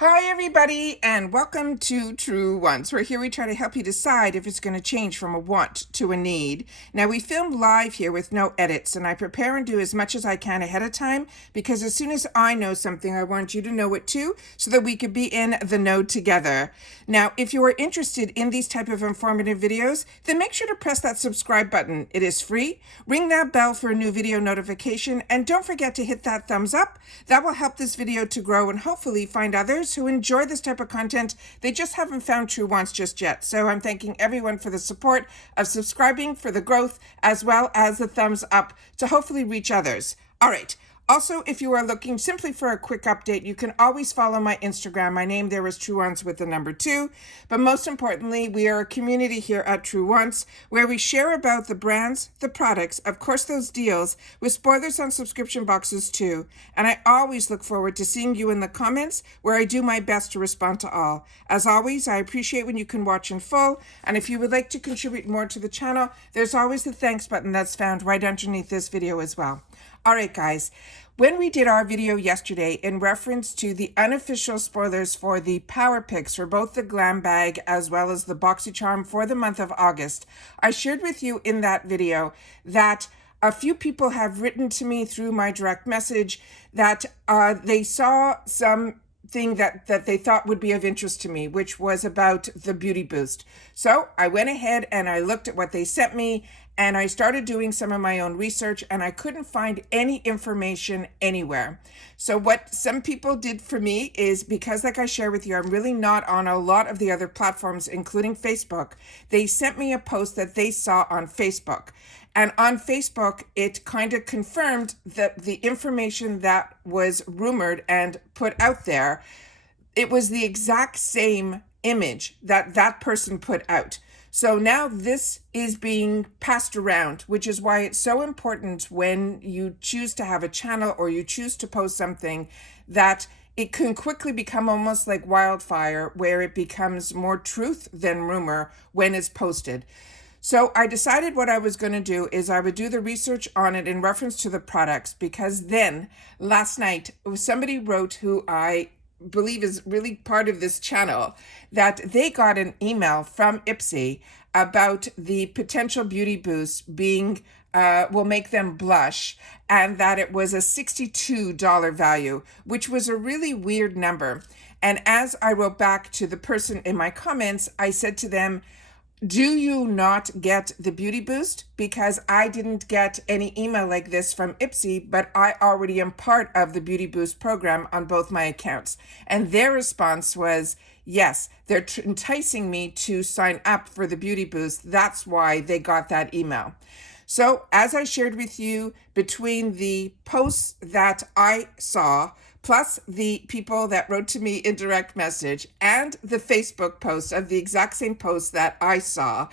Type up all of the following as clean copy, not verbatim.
Hi everybody, and welcome to Truewants, where here we try to help you decide if it's going to change from a want to a need. Now, we film live here with no edits, and I prepare and do as much as I can ahead of time, because as soon as I know something, I want you to know it too, so that we could be in the know together. Now, if you are interested in these type of informative videos, then make sure to press that subscribe button. It is free. Ring that bell for a new video notification, and don't forget to hit that thumbs up. That will help this video to grow and hopefully find others who enjoy this type of content. They just haven't found Truewants just yet. So I'm thanking everyone for the support of subscribing, for the growth, as well as the thumbs up to hopefully reach others. All right. Also, if you are looking simply for a quick update, you can always follow my Instagram. My name there is Truewants with the number 2. But most importantly, we are a community here at Truewants where we share about the brands, the products, of course those deals, with spoilers on subscription boxes too. And I always look forward to seeing you in the comments where I do my best to respond to all. As always, I appreciate when you can watch in full. And if you would like to contribute more to the channel, there's always the thanks button that's found right underneath this video as well. All right, guys. When we did our video yesterday in reference to the unofficial spoilers for the Power Picks for both the Glam Bag as well as the Boxycharm for the month of August, I shared with you in that video that a few people have written to me through my direct message that they saw something that they thought would be of interest to me, which was about the Beauty Boost. So I went ahead and I looked at what they sent me, and I started doing some of my own research, and I couldn't find any information anywhere. So what some people did for me is, because like I share with you, I'm really not on a lot of the other platforms, including Facebook. They sent me a post that they saw on Facebook. And on Facebook, it kind of confirmed that the information that was rumored and put out there, it was the exact same image that that person put out. So now this is being passed around, which is why it's so important when you choose to have a channel or you choose to post something that it can quickly become almost like wildfire, where it becomes more truth than rumor when it's posted. So I decided what I was going to do is I would do the research on it in reference to the products, because then last night somebody wrote, who I believe is really part of this channel, that they got an email from IPSY about the potential beauty boost being will make them blush, and that it was a $62 value, which was a really weird number. And as I wrote back to the person in my comments, I said to them, do you not get the beauty boost? Because I didn't get any email like this from IPSY, but I already am part of the beauty boost program on both my accounts. And their response was, yes, they're enticing me to sign up for the beauty boost. That's why they got that email. So as I shared with you, between the posts that I saw, plus the people that wrote to me in direct message, and the Facebook post of the exact same post that I saw,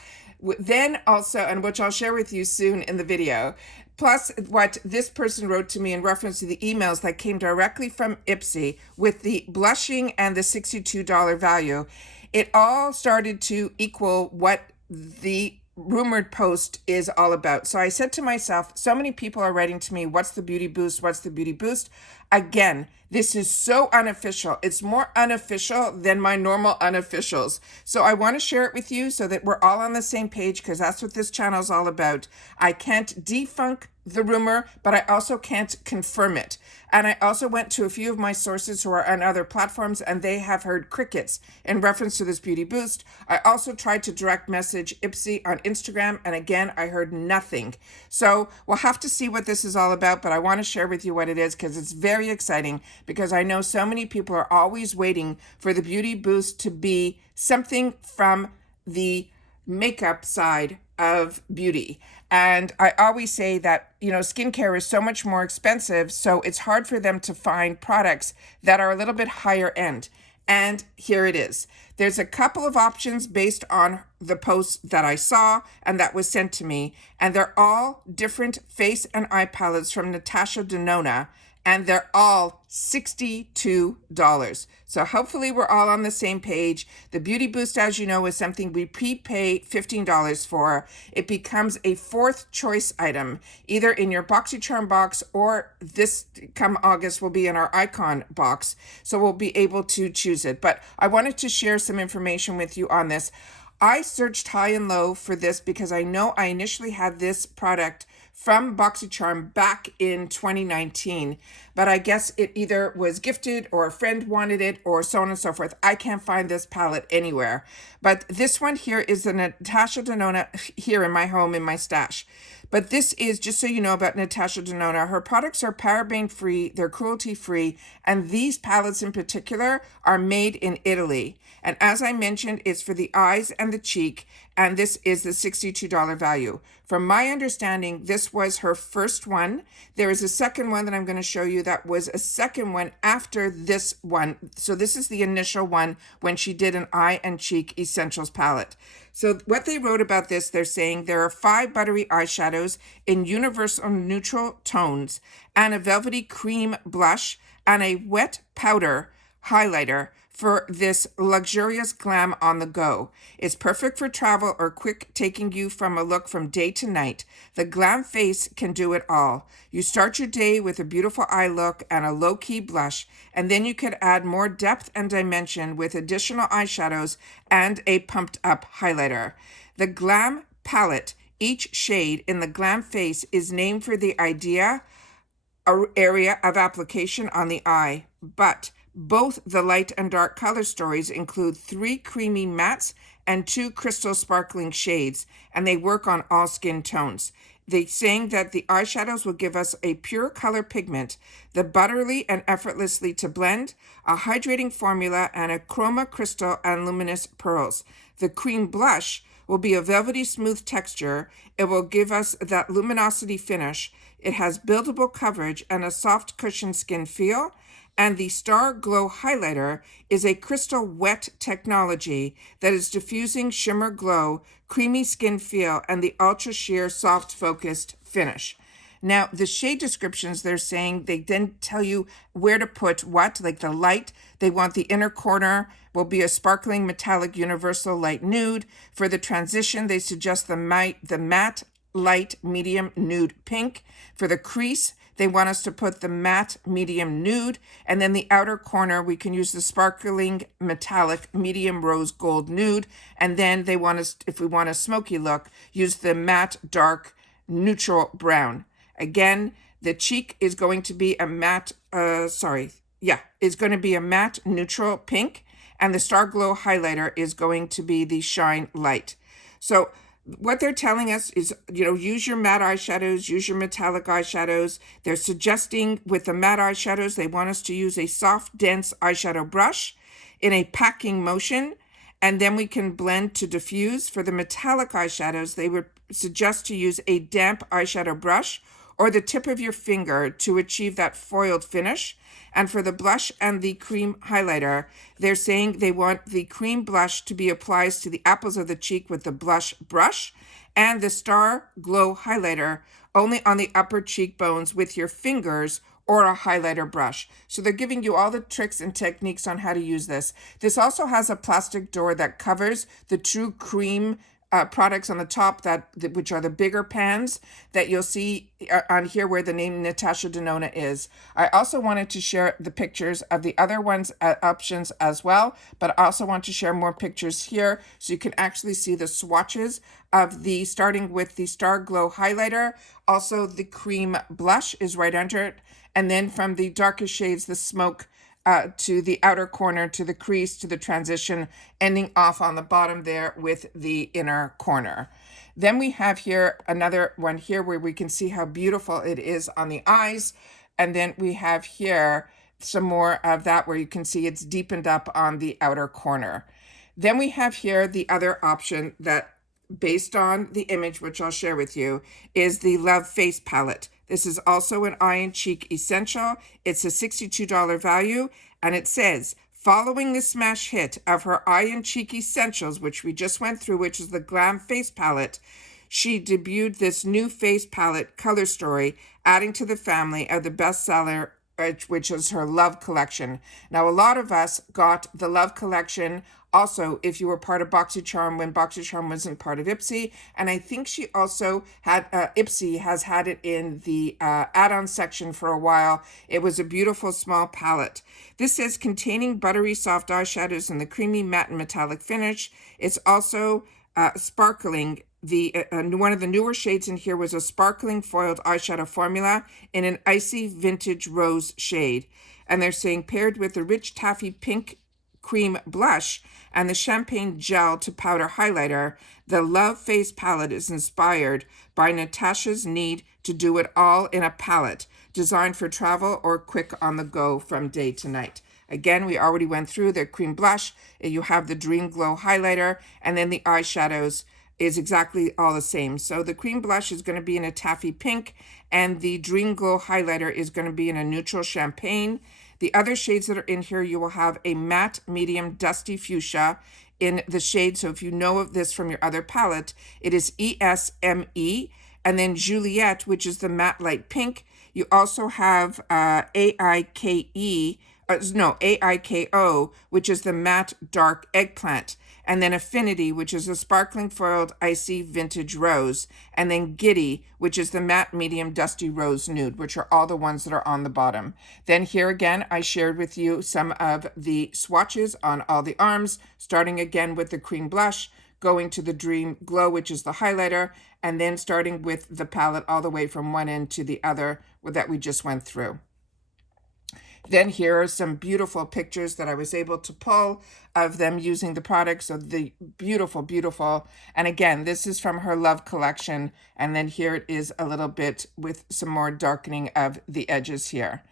then also, and which I'll share with you soon in the video, plus what this person wrote to me in reference to the emails that came directly from IPSY with the blushing and the $62 value, it all started to equal what the rumored post is all about. So I said to myself, so many people are writing to me, what's the beauty boost? What's the beauty boost? Again, this is so unofficial. It's more unofficial than my normal unofficials. So I want to share it with you so that we're all on the same page, because that's what this channel is all about. I can't debunk the rumor, but I also can't confirm it. And I also went to a few of my sources who are on other platforms, and they have heard crickets in reference to this beauty boost. I also tried to direct message IPSY on Instagram, and again, I heard nothing. So we'll have to see what this is all about, but I want to share with you what it is, because it's very exciting, because I know so many people are always waiting for the beauty boost to be something from the makeup side of beauty. And I always say that, you know, skincare is so much more expensive, so it's hard for them to find products that are a little bit higher end. And here it is. There's a couple of options based on the posts that I saw and that was sent to me, and they're all different face and eye palettes from Natasha Denona. and they're all $62. So hopefully we're all on the same page. The Beauty Boost, as you know, is something we prepay $15 for. It becomes a fourth choice item, either in your Boxycharm box or this come August will be in our Icon box. So we'll be able to choose it. But I wanted to share some information with you on this. I searched high and low for this because I know I initially had this product from Boxycharm back in 2019, but I guess it either was gifted or a friend wanted it or so on and so forth. I can't find this palette anywhere, but this one here is the Natasha Denona here in my home, in my stash. But this is, just so you know about Natasha Denona, her products are paraben free, they're cruelty free, and these palettes in particular are made in Italy. And as I mentioned, it's for the eyes and the cheek, and this is the $62 value. From my understanding, this was her first one. There is a second one that I'm going to show you that was a second one after this one. So this is the initial one when she did an eye and cheek essentials palette. So what they wrote about this, they're saying there are 5 buttery eyeshadows in universal neutral tones and a velvety cream blush and a wet powder highlighter for this luxurious glam on the go. It's perfect for travel or quick taking you from a look from day to night. The glam face can do it all. You start your day with a beautiful eye look and a low-key blush, and then you could add more depth and dimension with additional eyeshadows and a pumped-up highlighter. The Glam palette, each shade in the Glam face is named for the area of application on the eye, but both the light and dark color stories include 3 creamy mattes and 2 crystal sparkling shades, and they work on all skin tones. They're saying that the eyeshadows will give us a pure color pigment, the butterly and effortlessly to blend, a hydrating formula, and a chroma crystal and luminous pearls. The cream blush will be a velvety smooth texture. It will give us that luminosity finish. It has buildable coverage and a soft cushion skin feel. And the Star Glow Highlighter is a crystal wet technology that is diffusing shimmer glow, creamy skin feel, and the ultra sheer soft focused finish. Now, the shade descriptions, they're saying they then tell you where to put what, like the light. They want the inner corner will be a sparkling metallic universal light nude. For the transition, they suggest the matte light medium nude pink. For the crease, they want us to put the matte medium nude, and then the outer corner, we can use the sparkling metallic medium rose gold nude, and then they want us, if we want a smoky look, use the matte dark neutral brown. Again, the cheek is going to be a matte, is going to be a matte neutral pink, and the Star Glow highlighter is going to be the Shine Light. So what they're telling us is, use your matte eyeshadows, use your metallic eyeshadows. They're suggesting with the matte eyeshadows, they want us to use a soft, dense eyeshadow brush in a packing motion, and then we can blend to diffuse. For the metallic eyeshadows, they would suggest to use a damp eyeshadow brush or the tip of your finger to achieve that foiled finish. And for the blush and the cream highlighter, they're saying they want the cream blush to be applied to the apples of the cheek with the blush brush, and the Star Glow highlighter only on the upper cheekbones with your fingers or a highlighter brush. So they're giving you all the tricks and techniques on how to use this. This also has a plastic door that covers the true cream products on the top, which are the bigger pans that you'll see on here where the name Natasha Denona is. I also wanted to share the pictures of the other ones options as well, but I also want to share more pictures here so you can actually see the swatches of starting with the Star Glow highlighter. Also, the cream blush is right under it, and then from the darkest shades, the smoke to the outer corner, to the crease, to the transition, ending off on the bottom there with the inner corner. Then we have here another one here where we can see how beautiful it is on the eyes. And then we have here some more of that where you can see it's deepened up on the outer corner. Then we have here the other option that, based on the image, which I'll share with you, is the Love Face palette. This is also an eye and cheek essential. It's a $62 value, and it says, following the smash hit of her eye and cheek essentials, which we just went through, which is the Glam Face palette, she debuted this new face palette color story, adding to the family of the bestseller which is her Love collection. Now, a lot of us got the Love collection also if you were part of Boxycharm when Boxycharm wasn't part of IPSY. And I think she also had, IPSY has had it in the add-on section for a while. It was a beautiful small palette. This says containing buttery soft eyeshadows in the creamy matte and metallic finish. It's also sparkling. One of the newer shades in here was a sparkling foiled eyeshadow formula in an icy vintage rose shade. And they're saying paired with the rich taffy pink cream blush and the champagne gel to powder highlighter, the Love Face palette is inspired by Natasha's need to do it all in a palette, designed for travel or quick on the go from day to night. Again, we already went through the cream blush. You have the Dream Glow highlighter, and then the eyeshadows is exactly all the same. So the cream blush is going to be in a taffy pink, and the Dream Glow highlighter is going to be in a neutral champagne. The other shades that are in here, you will have a matte, medium, dusty fuchsia in the shade. So if you know of this from your other palette, it is ESME, and then Juliette, which is the matte light pink. You also have AIKO, which is the matte dark eggplant. And then Affinity, which is a sparkling foiled icy vintage rose. And then Giddy, which is the matte medium dusty rose nude, which are all the ones that are on the bottom. Then here again, I shared with you some of the swatches on all the arms, starting again with the cream blush, going to the Dream Glow, which is the highlighter, and then starting with the palette all the way from one end to the other that we just went through. Then here are some beautiful pictures that I was able to pull of them using the products. So the beautiful, beautiful. And again, this is from her Love collection. And then here it is a little bit with some more darkening of the edges here.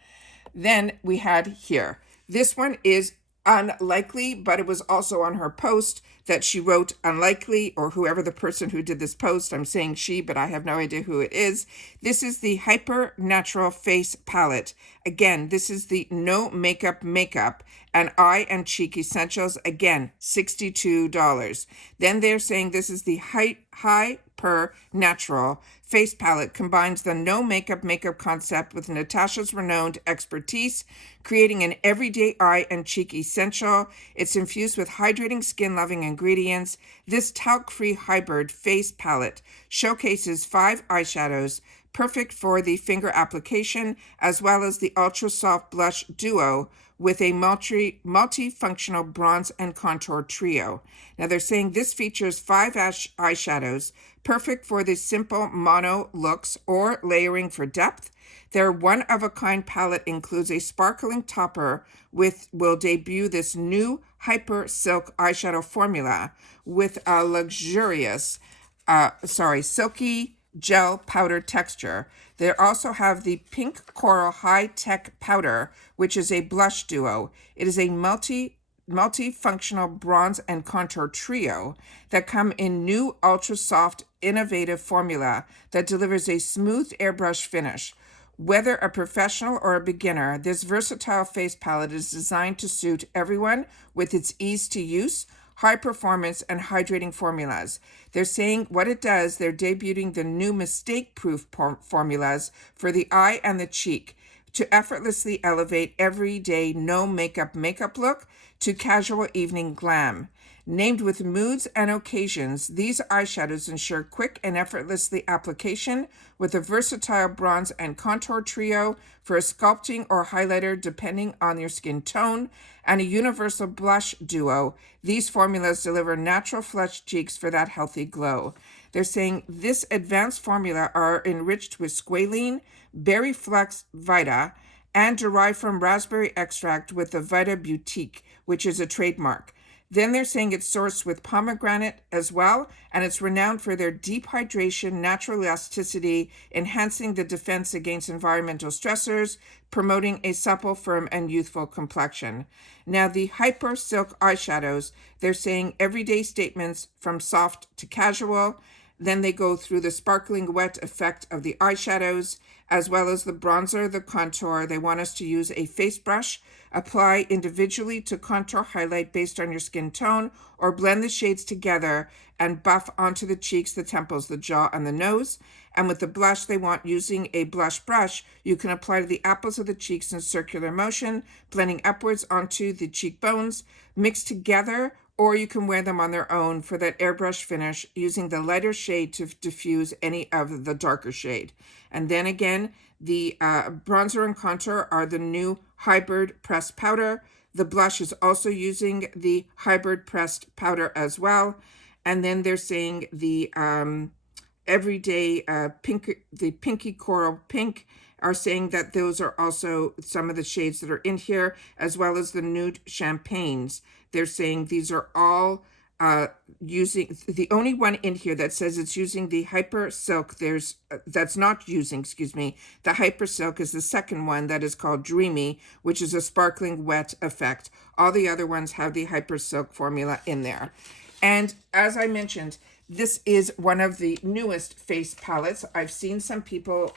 Then we had here. This one is Unlikely, but it was also on her post that she wrote Unlikely, or whoever the person who did this post. I'm saying she, but I have no idea who it is. This is the Hyper Natural Face Palette. Again, this is the No Makeup and Eye and Cheek Essentials. Again, $62. Then they're saying this is the Hyper Natural Face Palette, combines the no makeup concept with Natasha's renowned expertise, creating an everyday eye and cheek essential. It's infused with hydrating, skin-loving ingredients. This talc-free hybrid face palette showcases 5 eyeshadows, perfect for the finger application, as well as the Ultra Soft Blush Duo with a multi-functional bronze and contour trio. Now they're saying this features 5 eyeshadows, perfect for the simple mono looks or layering for depth. Their one-of-a-kind palette includes a sparkling topper will debut this new Hyper Silk eyeshadow formula with a luxurious, silky gel powder texture. They also have the Pink Coral High Tech Powder, which is a blush duo. It is a multifunctional bronze and contour trio that come in new ultra soft innovative formula that delivers a smooth airbrush finish. Whether a professional or a beginner, this versatile face palette is designed to suit everyone with its ease to use, high performance, and hydrating formulas. They're saying what it does, they're debuting the new mistake-proof formulas for the eye and the cheek to effortlessly elevate everyday no makeup look to casual evening glam. Named with moods and occasions, these eyeshadows ensure quick and effortlessly application with a versatile bronze and contour trio for a sculpting or highlighter depending on your skin tone, and a universal blush duo. These formulas deliver natural flushed cheeks for that healthy glow. They're saying this advanced formula are enriched with squalene, berry flex vita, and derived from raspberry extract with the Vita Boutique, which is a trademark. Then they're saying it's sourced with pomegranate as well, and it's renowned for their deep hydration, natural elasticity, enhancing the defense against environmental stressors, promoting a supple, firm, and youthful complexion. Now, the Hyper Silk eyeshadows, they're saying everyday statements from soft to casual. Then they go through the sparkling wet effect of the eyeshadows, as well as the bronzer, the contour. They want us to use a face brush, apply individually to contour highlight based on your skin tone, or blend the shades together and buff onto the cheeks, the temples, the jaw, and the nose. And with the blush, they want using a blush brush, you can apply to the apples of the cheeks in circular motion, blending upwards onto the cheekbones, mix together, or you can wear them on their own for that airbrush finish using the lighter shade to diffuse any of the darker shade. And then again, the bronzer and contour are the new hybrid pressed powder. The blush is also using the hybrid pressed powder as well. And then they're saying the everyday the pinky coral pink are saying that those are also some of the shades that are in here, as well as the nude champagnes. They're saying these are all using, the only one in here that says it's using the Hyper Silk, that's not using, the Hyper Silk is the second one that is called Dreamy, which is a sparkling wet effect. All the other ones have the Hyper Silk formula in there. And as I mentioned, this is one of the newest face palettes. I've seen some people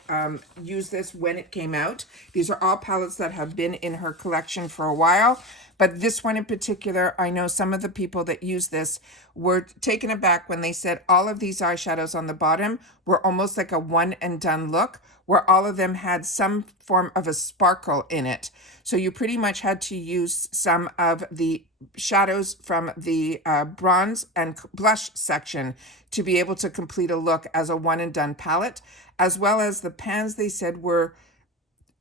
use this when it came out. These are all palettes that have been in her collection for a while. But this one in particular, I know some of the people that use this were taken aback when they said all of these eyeshadows on the bottom were almost like a one and done look, where all of them had some form of a sparkle in it. So you pretty much had to use some of the shadows from the bronze and blush section to be able to complete a look as a one and done palette, as well as the pans they said were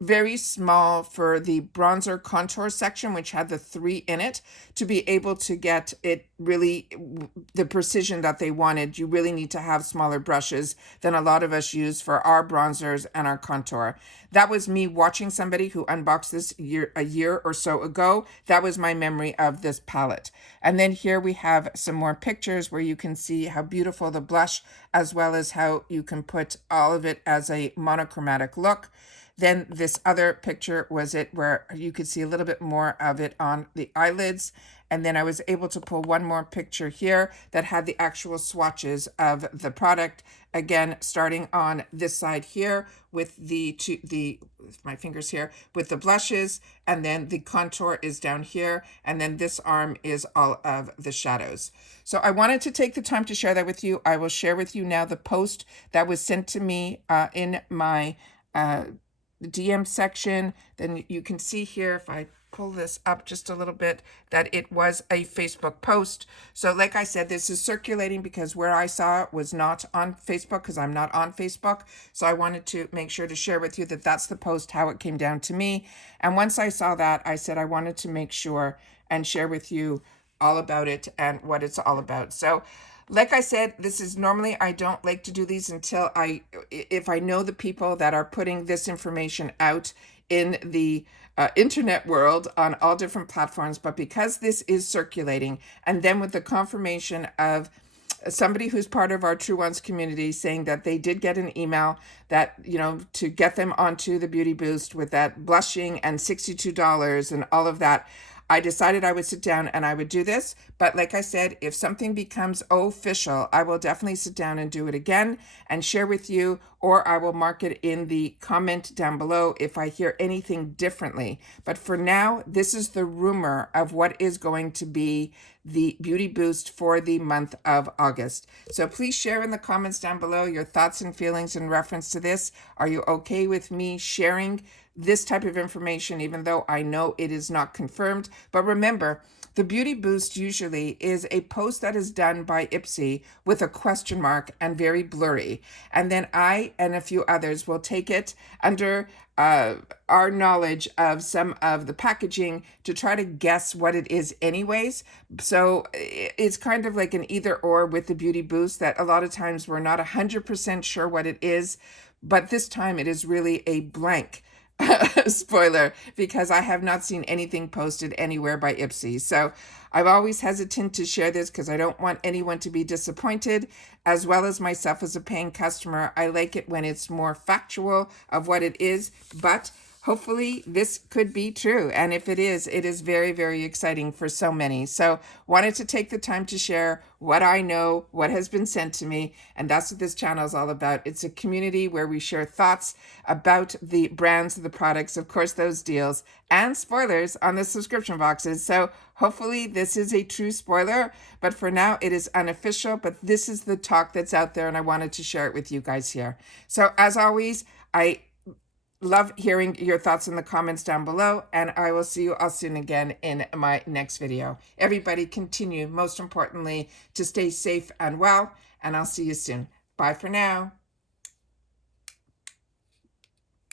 very small for the bronzer contour section, which had the 3 in it. To be able to get it really the precision that they wanted, you really need to have smaller brushes than a lot of us use for our bronzers and our contour. That was me watching somebody who unboxed this a year or so ago. That was my memory of this palette. And then here we have some more pictures where you can see how beautiful the blush, as well as how you can put all of it as a monochromatic look. Then this other picture was it where you could see a little bit more of it on the eyelids. And then I was able to pull one more picture here that had the actual swatches of the product. Again, starting on this side here with my fingers here with the blushes, and then the contour is down here, and then this arm is all of the shadows. So I wanted to take the time to share that with you. I will share with you now the post that was sent to me in my DM section. Then you can see here, if I pull this up just a little bit, that it was a Facebook post. So like I said, this is circulating because where I saw it was not on Facebook, because I'm not on Facebook. So I wanted to make sure to share with you that that's the post, how it came down to me. And once I saw that, I said I wanted to make sure and share with you all about it and what it's all about. So like I said, this is normally, I don't like to do these until if I know the people that are putting this information out in the internet world on all different platforms. But because this is circulating, and then with the confirmation of somebody who's part of our Truewants community saying that they did get an email that, to get them onto the Beauty Boost with that blushing and $62 and all of that, I decided I would sit down and I would do this. But like I said, if something becomes official, I will definitely sit down and do it again and share with you, or I will mark it in the comment down below if I hear anything differently. But for now, this is the rumor of what is going to be the Beauty Boost for the month of August. So please share in the comments down below your thoughts and feelings in reference to this. Are you okay with me sharing this type of information, even though I know it is not confirmed? But remember, the Beauty Boost usually is a post that is done by IPSY with a question mark and very blurry. And then I and a few others will take it under our knowledge of some of the packaging to try to guess what it is anyways. So it's kind of like an either or with the Beauty Boost, that a lot of times we're not 100% sure what it is, but this time it is really a blank spoiler, because I have not seen anything posted anywhere by IPSY. So I'm always hesitant to share this because I don't want anyone to be disappointed, as well as myself as a paying customer. I like it when it's more factual of what it is, but hopefully this could be true. And if it is very, very exciting for so many. So wanted to take the time to share what I know, what has been sent to me. And that's what this channel is all about. It's a community where we share thoughts about the brands, the products, of course, those deals, and spoilers on the subscription boxes. So hopefully this is a true spoiler, but for now it is unofficial, but this is the talk that's out there and I wanted to share it with you guys here. So as always, I love hearing your thoughts in the comments down below, and I will see you all soon again in my next video. Everybody continue, most importantly, to stay safe and well, and I'll see you soon. Bye for now.